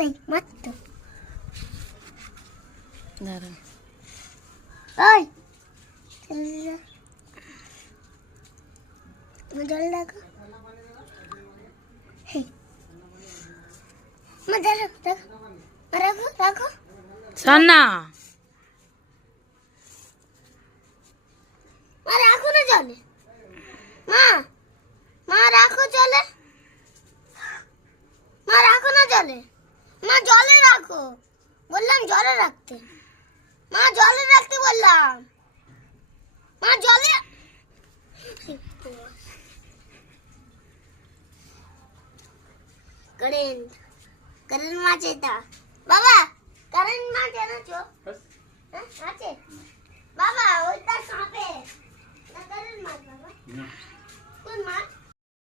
এই মার তো দাঁড়া ওই জল রাখো রাখো রাখো সান্না মা রাখো না জলে মা মা রাখো জলে মা রাখো না জলে মা জলে রাখো বললাম জলে রাখতে মা জলে রাখতে বললাম মা জলে কারেন্ট কারেন্ট মাছ এটা বাবা কারেন্ট মাছ এনেছো হ্যাঁ আছে বাবা ওইটা সাপে কারেন্ট মাছ বাবা কোন মাছ